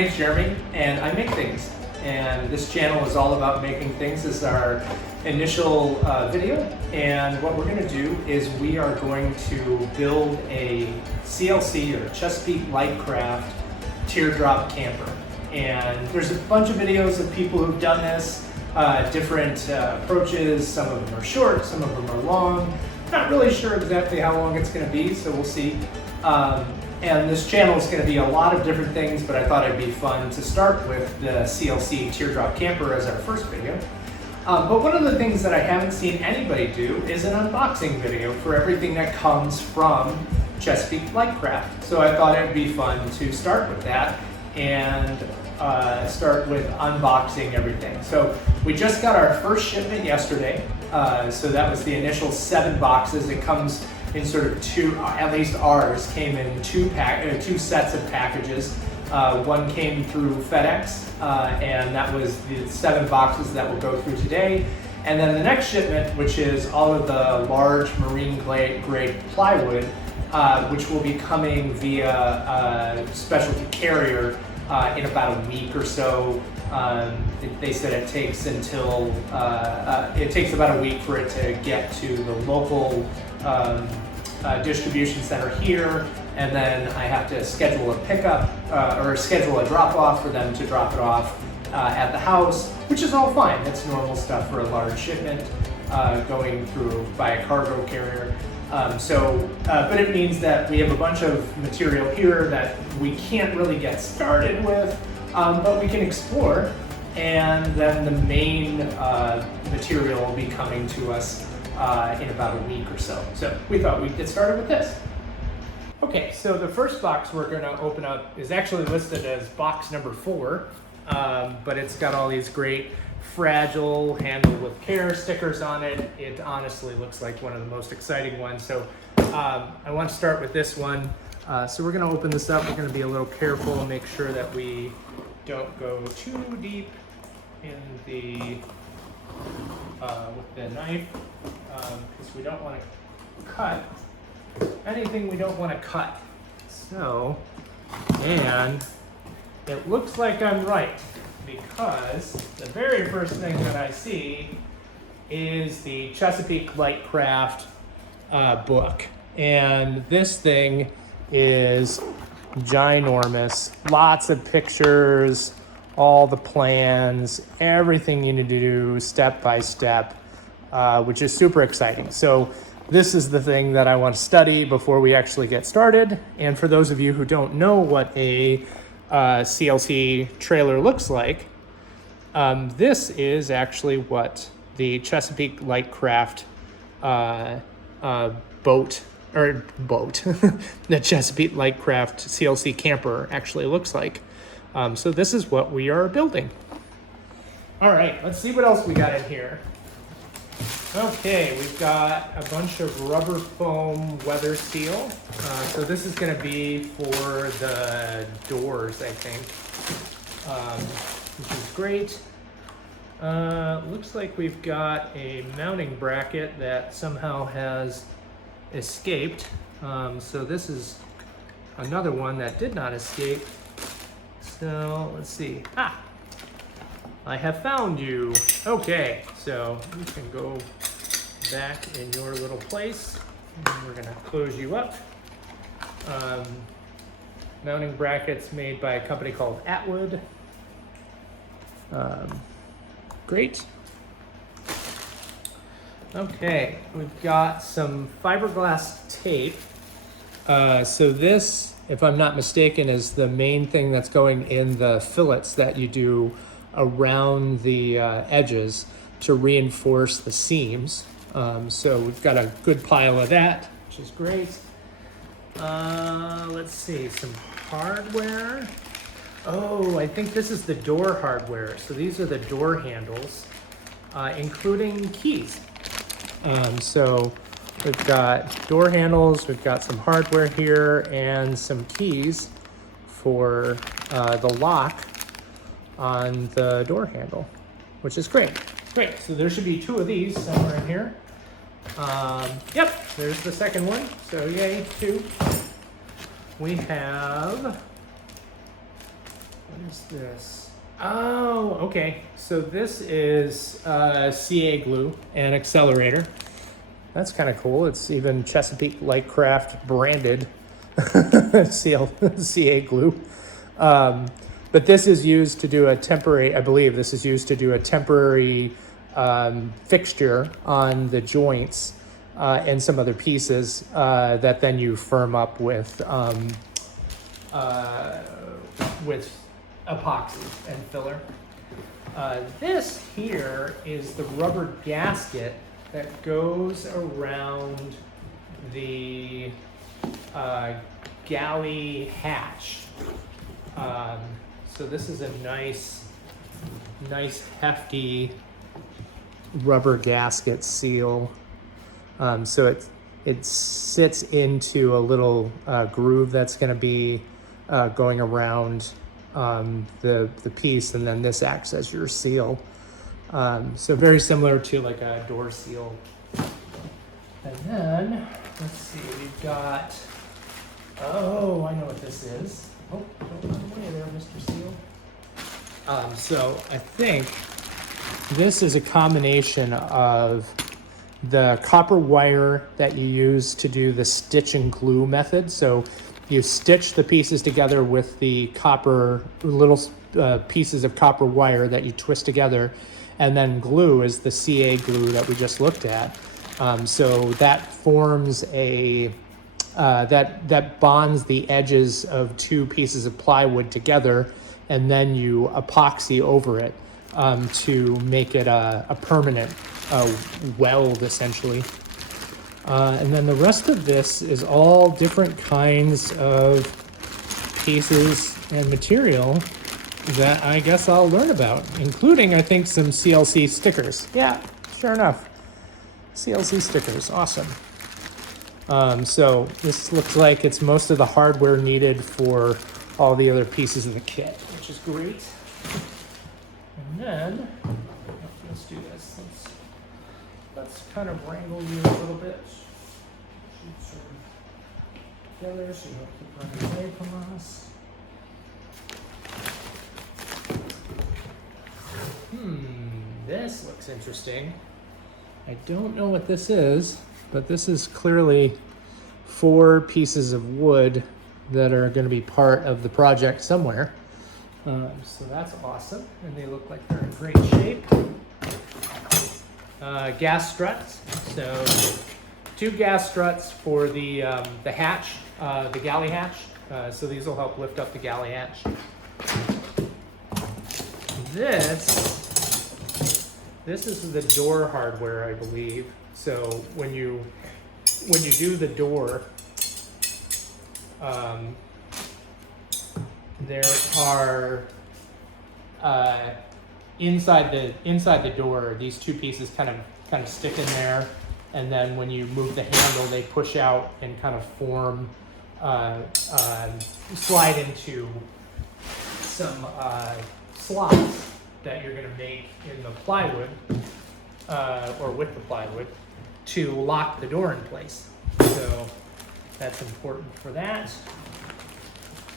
name's Jeremy, and I make things. And this channel is all about making things. This is our initial video, and what we're going to do is we are going to build a CLC, or Chesapeake Lightcraft Teardrop camper. And there's a bunch of videos of people who've done this, different approaches. Some of them are short, some of them are long. Not really sure exactly how long it's going to be, so we'll see. And this channel is going to be a lot of different things, but I thought it'd be fun to start with the CLC Teardrop camper as our first video. But one of the things that I haven't seen anybody do is an unboxing video for everything that comes from Chesapeake Lightcraft. So I thought it'd be fun to start with that and start with unboxing everything. So we just got our first shipment yesterday. So that was the initial 7 boxes. It comes in sort of two, at least ours came in two sets of packages. One came through FedEx, and that was the 7 boxes that will go through today. And then the next shipment, which is all of the large marine grade plywood, which will be coming via a specialty carrier in about a week or so. They said it takes until, it takes about a week for it to get to the local distribution center here, and then I have to schedule a pickup or schedule a drop off for them to drop it off at the house, which is all fine. That's normal stuff for a large shipment going through by a cargo carrier. But it means that we have a bunch of material here that we can't really get started with, but we can explore, and then the main material will be coming to us in about a week or so. So we thought we'd get started with this. Okay, so the first box we're going to open up is actually listed as box number 4, but it's got all these great fragile, handle with care stickers on it. It honestly looks like one of the most exciting ones. So I want to start with this one. So we're going to open this up. We're going to be a little careful and make sure that we don't go too deep in the with the knife, because we don't want to cut anything we don't want to cut. So, and it looks like I'm right, because the very first thing that I see is the Chesapeake Lightcraft book. And this thing is ginormous. Lots of pictures, all the plans, everything you need to do step by step, which is super exciting. So this is the thing that I want to study before we actually get started. And for those of you who don't know what a CLC trailer looks like, this is actually what the Chesapeake Lightcraft boat, the Chesapeake Lightcraft CLC camper actually looks like. So this is what we are building. All right, let's see what else we got in here. Okay, we've got a bunch of rubber foam weather seal. So this is going to be for the doors, I think, which is great. Looks like we've got a mounting bracket that somehow has escaped. So this is another one that did not escape. So let's see. I have found you. Okay, so you can go back in your little place, and we're gonna close you up. Mounting brackets made by a company called Atwood. Great. Okay, we've got some fiberglass tape. So this, if I'm not mistaken, is the main thing that's going in the fillets that you do around the edges to reinforce the seams. So we've got a good pile of that, which is great. Let's see, some hardware. Oh, I think this is the door hardware. So these are the door handles, including keys. So we've got door handles, we've got some hardware here, and some keys for the lock on the door handle, which is great. Great, so there should be 2 of these somewhere in here. Yep, there's the second one, so yay, 2. We have What is this? Oh, okay. So this is CA glue and accelerator. That's kind of cool. It's even Chesapeake Lightcraft branded CA glue. But this is used to do a temporary, I believe this is used to do a temporary fixture on the joints and some other pieces that then you firm up with epoxy and filler. This here is the rubber gasket that goes around the galley hatch. So this is a nice hefty rubber gasket seal. So it sits into a little groove that's going to be going around the piece, and then this acts as your seal. So very similar to like a door seal. And then, let's see, we've got, oh, I know what this is. Oh, don't run away there, Mr. Seal. So I think this is a combination of the copper wire that you use to do the stitch and glue method. So you stitch the pieces together with the copper, little pieces of copper wire that you twist together, and then glue is the CA glue that we just looked at. So that forms a, that bonds the edges of two pieces of plywood together, and then you epoxy over it to make it a permanent weld, essentially. And then the rest of this is all different kinds of pieces and material that I guess I'll learn about, including, I think, some CLC stickers. Yeah, sure enough. CLC stickers, awesome. So this looks like it's most of the hardware needed for all the other pieces of the kit, which is great. And then, let's do this. Let's kind of wrangle you a little bit. Shoot some together so you don't keep running away from us. This looks interesting. I don't know what this is, but this is clearly 4 pieces of wood that are going to be part of the project somewhere. So that's awesome, and they look like they're in great shape. Gas struts, so 2 gas struts for the hatch, the galley hatch. So these will help lift up the galley hatch. This is the door hardware, I believe. So when you do the door, there are inside the door, these 2 pieces kind of stick in there, and then when you move the handle, they push out and kind of form, slide into some slots that you're going to make in the plywood, or with the plywood, to lock the door in place. So that's important for that.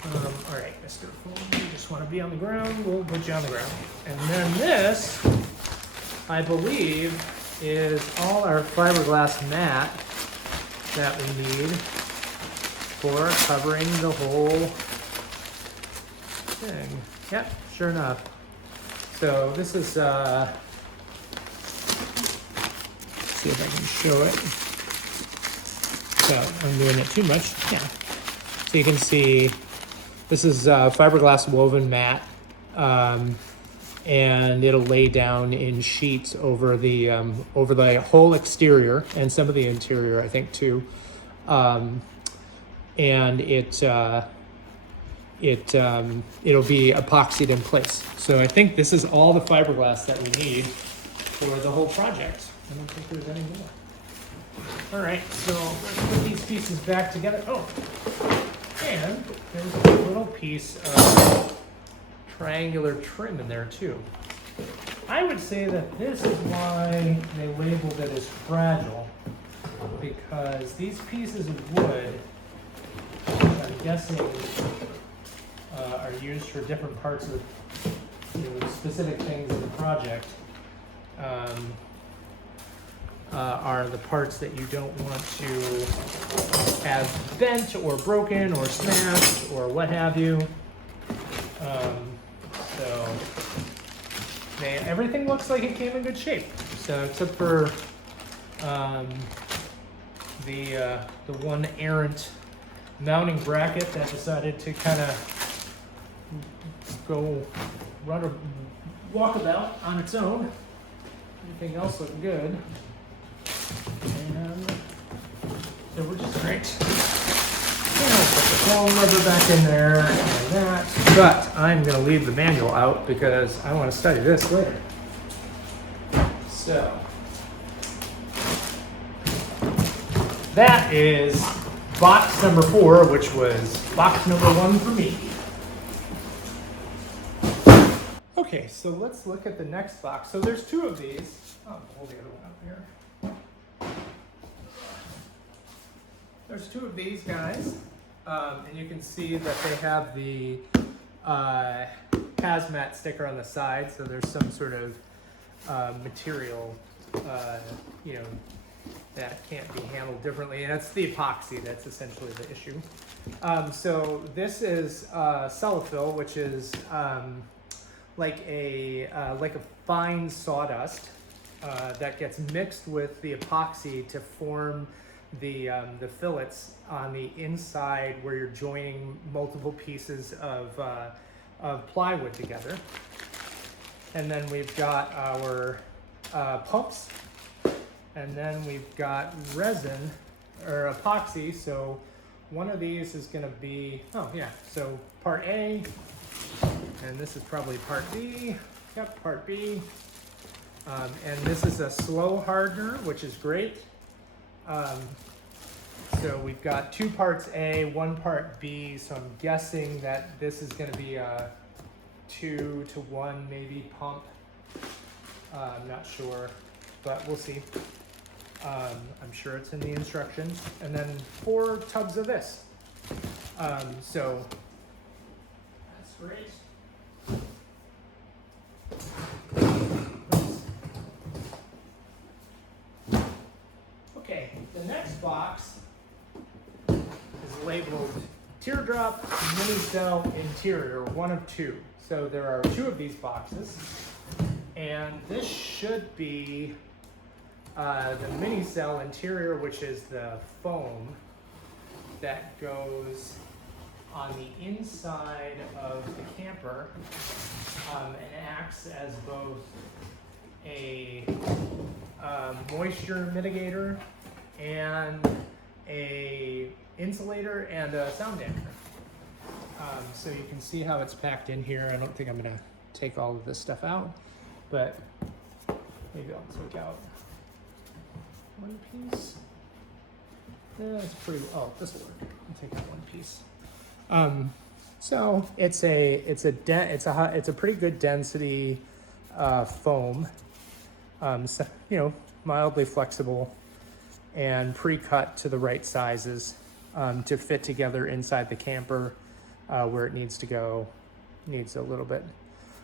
All right, Mr. Full, you just want to be on the ground, we'll put you on the ground. And then this, I believe, is all our fiberglass mat that we need for covering the whole thing. Yep, sure enough. So this is, let's see if I can show it without undoing it too much. Yeah. So you can see this is fiberglass woven mat, and it'll lay down in sheets over the whole exterior and some of the interior, I think, too. And it'll be epoxied in place. So I think this is all the fiberglass that we need for the whole project. I don't think there's any more. All right, so let's put these pieces back together. Oh, and there's a little piece of triangular trim in there too. I would say that this is why they labeled it as fragile, because these pieces of wood, I'm guessing, are used for different parts of specific things in the project are the parts that you don't want to have bent or broken or smashed or what have you. So man, everything looks like it came in good shape. So except for the one errant mounting bracket that decided to kind of go run a walkabout on its own. Everything else looked good. And so we're just great. Put the foam rubber back in there and that. But I'm going to leave the manual out because I want to study this later. So that is box number 4, which was box number 1 for me. Okay, so let's look at the next box. So there's 2 of these. I'll hold the other one up here. There's 2 of these guys, and you can see that they have the hazmat sticker on the side, so there's some sort of material, that can't be handled differently, and that's the epoxy. That's essentially the issue. So this is cellophil, which is like a fine sawdust that gets mixed with the epoxy to form the fillets on the inside where you're joining multiple pieces of plywood together. And then we've got our pumps, and then we've got resin or epoxy. So one of these is going to be, so part A, and this is probably part B. Yep, part B. And this is a slow hardener, which is great. So we've got 2 parts A, 1 part B. So I'm guessing that this is going to be a 2-to-1 maybe pump. I'm not sure, but we'll see. I'm sure it's in the instructions. And then 4 tubs of this. So that's great. Okay, the next box is labeled Teardrop Mini Cell Interior, 1 of 2. So there are 2 of these boxes, and this should be the mini cell interior, which is the foam that goes on the inside of the camper and acts as both a moisture mitigator and a insulator and a sound dampener. So you can see how it's packed in here. I don't think I'm gonna take all of this stuff out, but maybe I'll take out 1 piece. Yeah, it's pretty, this will work. I'll take out 1 piece. So it's a pretty good density foam. So, mildly flexible and pre-cut to the right sizes to fit together inside the camper where it needs to go. Needs a little bit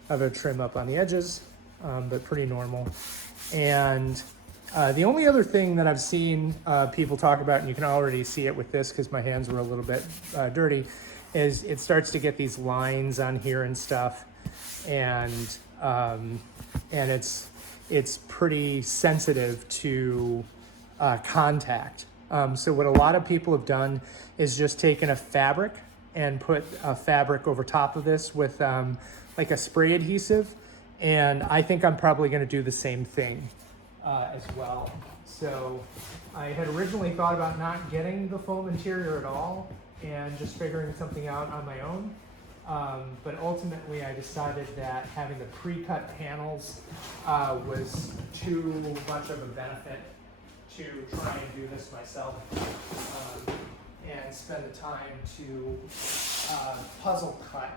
of a trim up on the edges, but pretty normal. And the only other thing that I've seen people talk about, and you can already see it with this because my hands were a little bit dirty, is it starts to get these lines on here and stuff, and it's pretty sensitive to contact. So what a lot of people have done is just taken a fabric and put a fabric over top of this with like a spray adhesive, and I think I'm probably going to do the same thing as well. So I had originally thought about not getting the foam interior at all and just figuring something out on my own. But ultimately I decided that having the pre-cut panels was too much of a benefit to try and do this myself and spend the time to puzzle cut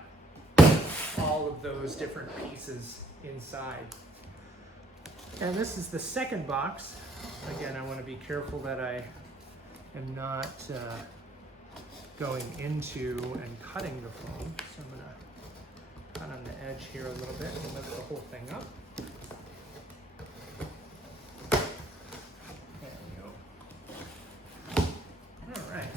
all of those different pieces inside. And this is the second box. Again, I want to be careful that I am not going into and cutting the foam. So I'm gonna cut on the edge here a little bit and lift the whole thing up. There we go. All right.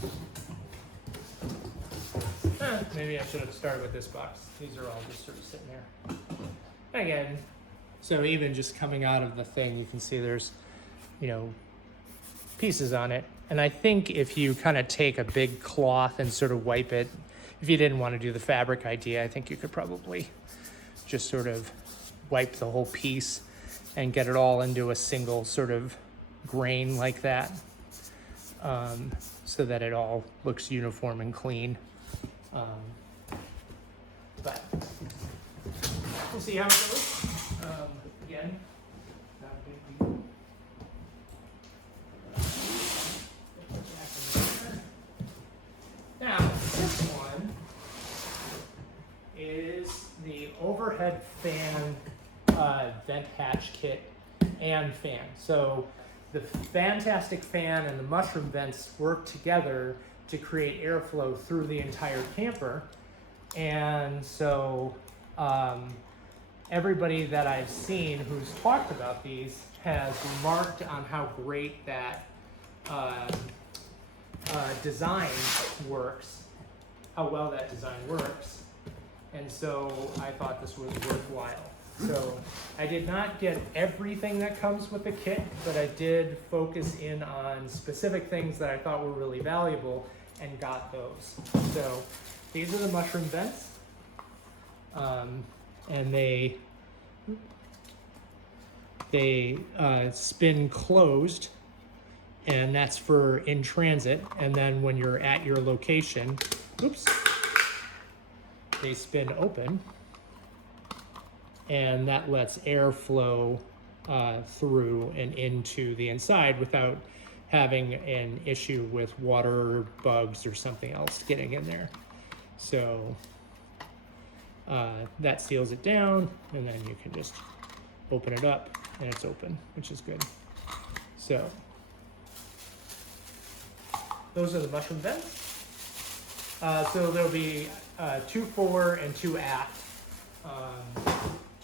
Maybe I should have started with this box. These are all just sort of sitting there. Again, so even just coming out of the thing, you can see there's, you know, pieces on it. And I think if you kind of take a big cloth and sort of wipe it, if you didn't want to do the fabric idea, I think you could probably just sort of wipe the whole piece and get it all into a single sort of grain like that, so that it all looks uniform and clean. But we'll see how it goes. Again, not a big deal. Now, this one is the overhead fan vent hatch kit and fan. So the fantastic fan and the mushroom vents work together to create airflow through the entire camper. And so everybody that I've seen who's talked about these has remarked on how great that design works, how well that design works. And so I thought this was worthwhile. So I did not get everything that comes with the kit, but I did focus in on specific things that I thought were really valuable and got those. So these are the mushroom vents. And they spin closed, and that's for in transit. And then when you're at your location, oops, they spin open, and that lets air flow through and into the inside without having an issue with water, bugs, or something else getting in there. So that seals it down, and then you can just open it up and it's open, which is good. So those are the mushroom vents. So there'll be 2 fore and 2 aft.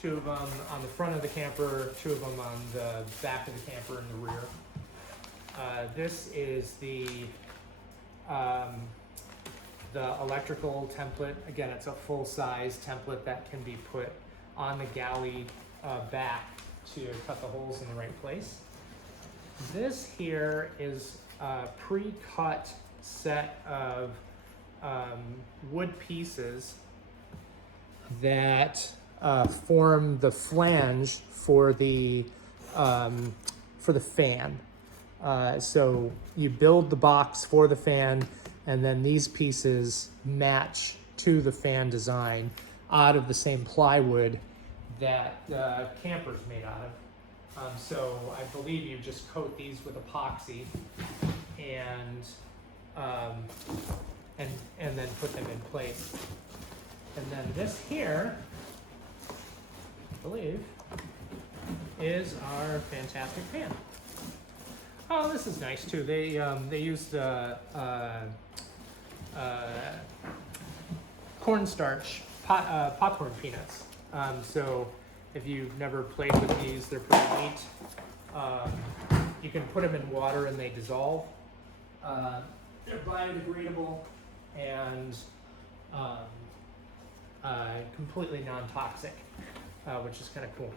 2 of them on the front of the camper, 2 of them on the back of the camper in the rear. This is the electrical template. Again, it's a full-size template that can be put on the galley back to cut the holes in the right place. This here is a pre-cut set of wood pieces that form the flange for the fan. So you build the box for the fan, and then these pieces match to the fan design out of the same plywood that the camper's made out of. So I believe you just coat these with epoxy and then put them in place. And then this here, I believe, is our fantastic fan. Oh, this is nice too. They used cornstarch popcorn peanuts. So if you've never played with these, they're pretty neat. You can put them in water and they dissolve. They're biodegradable and completely non-toxic, which is kind of cool.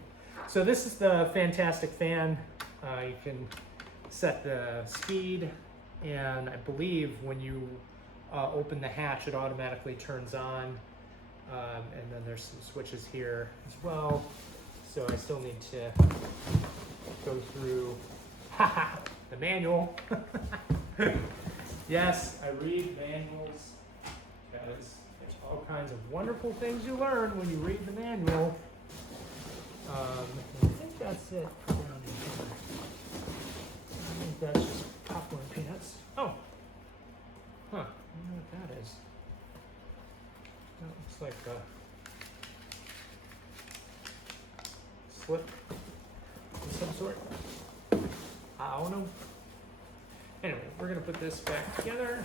So this is the fantastic fan. You can set the speed, and I believe when you open the hatch, it automatically turns on. And then there's some switches here as well. So I still need to go through the manual. Yes, I read manuals because there's all kinds of wonderful things you learn when you read the manual. I think that's it around here. I think that's just popcorn peanuts. Oh, huh, I don't know what that is. That looks like a slip of some sort. I don't know. Anyway, we're gonna put this back together.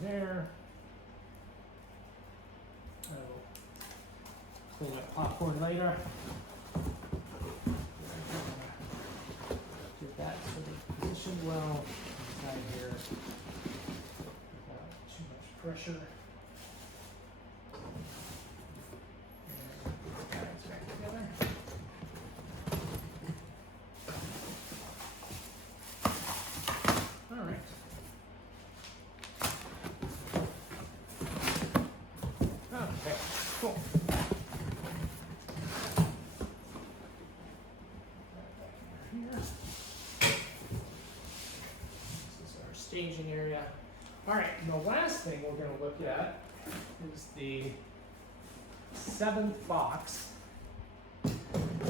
in there. I'll clean up popcorn later. Get that sort of positioned well inside here without too much pressure. And put the guides back together. All right. Okay, cool. Here. This is our staging area. All right, and the last thing we're going to look at is the 7th box.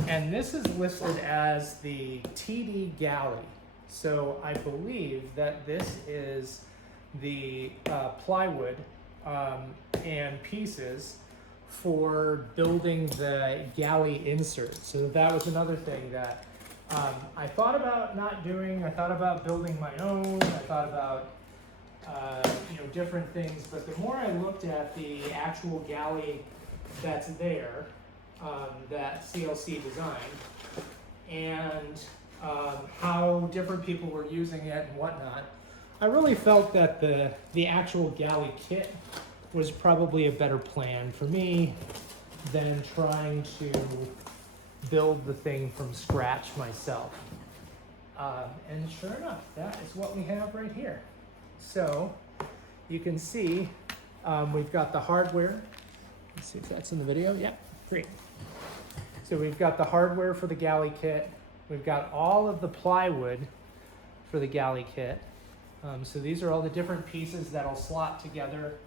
And this is listed as the TD Galley. So I believe that this is the plywood and pieces for building the galley insert. So that was another thing that I thought about not doing. I thought about building my own. I thought about different things. But the more I looked at the actual galley that's there, that CLC designed, and how different people were using it and whatnot, I really felt that the actual galley kit was probably a better plan for me than trying to build the thing from scratch myself. And sure enough, that is what we have right here. So you can see we've got the hardware. Let's see if that's in the video. Yeah, great. So we've got the hardware for the galley kit. We've got all of the plywood for the galley kit. So these are all the different pieces that'll slot together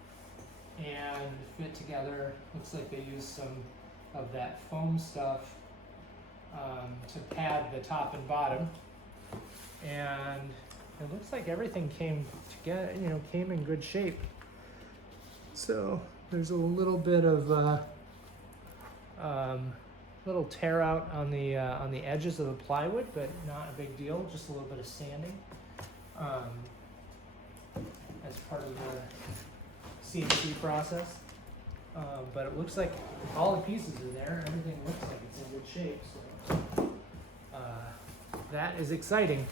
and fit together. Looks like they used some of that foam stuff to pad the top and bottom. And it looks like everything came together, came in good shape. So there's a little bit of little tear out on the edges of the plywood, but not a big deal. Just a little bit of sanding as part of the CNC process. But it looks like all the pieces are there. Everything looks like it's in good shape. So that is exciting.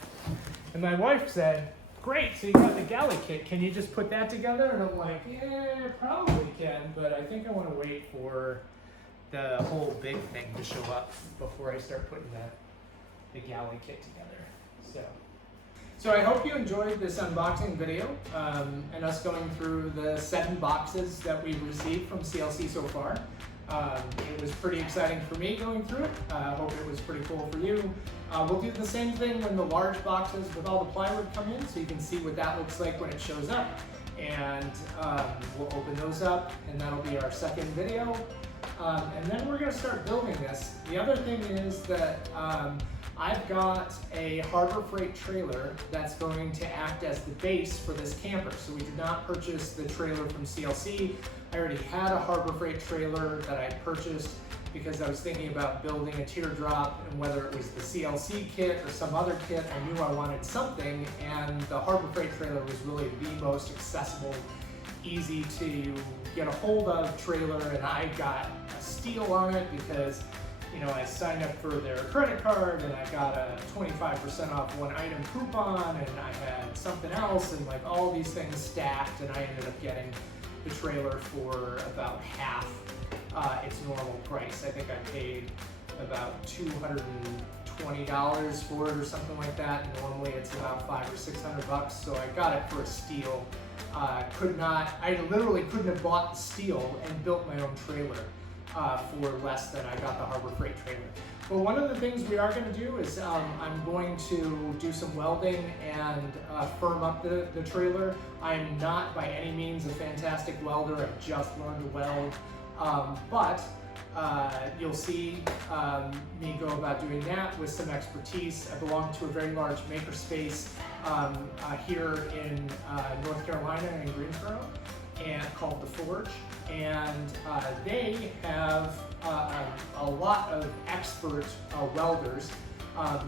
And my wife said, "Great, so you got the galley kit. Can you just put that together?" And I'm like, "Yeah, probably can, but I think I want to wait for the whole big thing to show up before I start putting the galley kit together." So I hope you enjoyed this unboxing video and us going through the 7 boxes that we've received from CLC so far. It was pretty exciting for me going through it. I hope it was pretty cool for you. We'll do the same thing when the large boxes with all the plywood come in, so you can see what that looks like when it shows up. And we'll open those up, and that'll be our second video. And then we're gonna start building this. The other thing is that I've got a Harbor Freight trailer that's going to act as the base for this camper. So we did not purchase the trailer from CLC. I already had a Harbor Freight trailer that I purchased because I was thinking about building a Teardrop, and whether it was the CLC kit or some other kit, I knew I wanted something, and the Harbor Freight trailer was really the most accessible, easy to get a hold of trailer, and I got a steal on it because I signed up for their credit card and I got a 25% off one item coupon, and I had something else, and like all these things stacked, and I ended up getting the trailer for about half its normal price. I think I paid about $220 for it or something like that. Normally it's about $500 or $600, so I got it for a steal. I literally couldn't have bought the steel and built my own trailer for less than I got the Harbor Freight trailer. Well, one of the things we are going to do is I'm going to do some welding and firm up the trailer. I'm not by any means a fantastic welder. I've just learned to weld, but you'll see me go about doing that with some expertise. I belong to a very large makerspace here in North Carolina in Greensboro, and called The Forge, and they have a lot of expert welders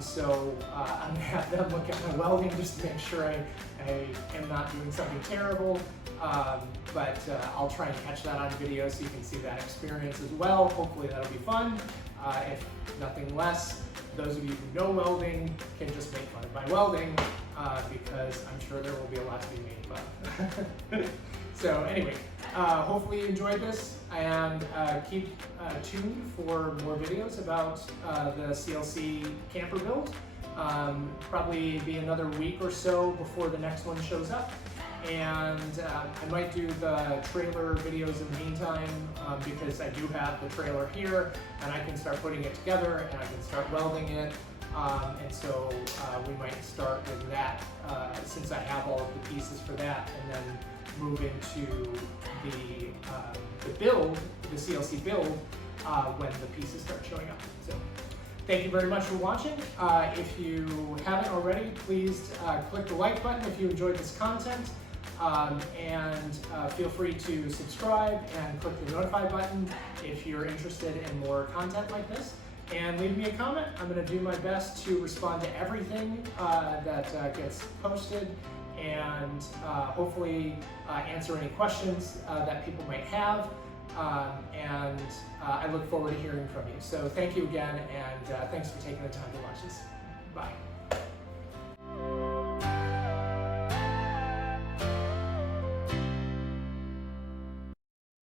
So I'm gonna have them look at my welding just to make sure I am not doing something terrible. But I'll try and catch that on video so you can see that experience as well. Hopefully that'll be fun. If nothing less, those of you who know welding can just make fun of my welding because I'm sure there will be a lot to be made fun. So anyway, hopefully you enjoyed this, and keep tuned for more videos about the CLC camper build. Probably be another week or so before the next one shows up. And I might do the trailer videos in the meantime because I do have the trailer here and I can start putting it together and I can start welding it. And so we might start with that since I have all of the pieces for that, and then move into the build, the CLC build, when the pieces start showing up. So thank you very much for watching. If you haven't already, please click the like button if you enjoyed this content. And feel free to subscribe and click the notify button if you're interested in more content like this. And leave me a comment. I'm going to do my best to respond to everything that gets posted, and hopefully answer any questions that people might have. And I look forward to hearing from you. So thank you again, and thanks for taking the time to watch this. Bye.